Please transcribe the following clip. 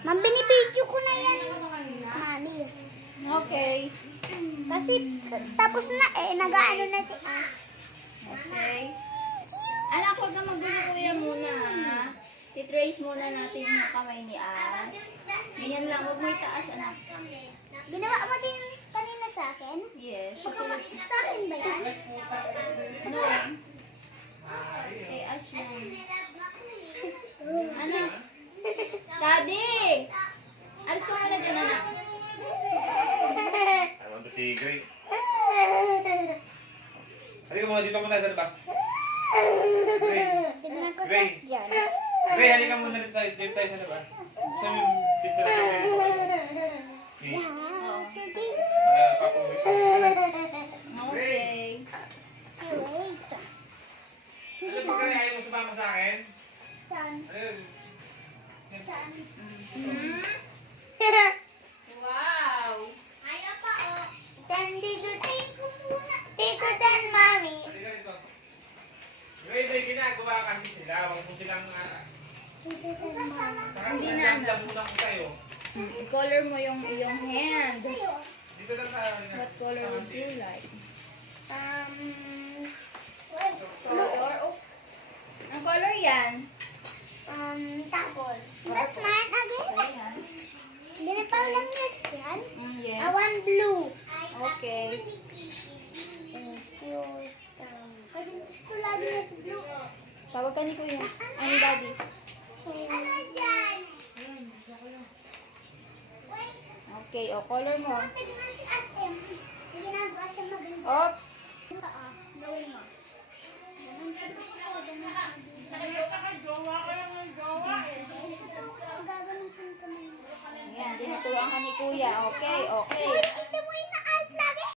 Ma'am, binibidyo ko na yan. Mami. Okay. Kasi, tapos na eh, nag-ano na si As. Okay. Anak, huwag ka magbuno kuya muna, ha? Titrace muna natin yung kamay ni As. Ganyan lang, huwag mo itaas, anak. Ginawa mo din kanina sa akin? Yes. Sa akin ba yan? No. Kay Ash yan. Anak. Daddy! Alis ko muna dyan, anak. I want to see Gray. Halika muna, dito muna sa labas. Gray. Tignan ko sa Gray. dyan. Gray, halika muna dito tayo sa labas. Gusto mo yung dito na kami. Okay. Wait. Ano ba Gray, ayaw mo sumama sa akin? Saan? Ano yun? Saan? Wow! Ayaw pa oh. Dito ko muna. Dito dan, mami. Halika dito. Gray, may ginagawa kasi sila. Huwag mo silang... Dito dan, mami. Sa kanila, lang muna ko sa'yo. I-color mo yung iyong hand. Dito lang sa... What color would you like? Color? Oops. Ang color yan? Tapos. That's mine again. Ayan. Hindi na pa ulam yan. Yes. I want blue. Okay. Excuse. Kasi gusto lagi na si blue. Tawag ka ni Kuya. Ay, ni Daddy. Ano dyan? Okay, o color mo. Tignan si SM. Hindi ginagawa siya maganda. Oops. Gawin mo. Ganun siya. Gaganon ko yung kamay mo. Ayan, tinuturuan ka ni Kuya. Okay, okay. Ito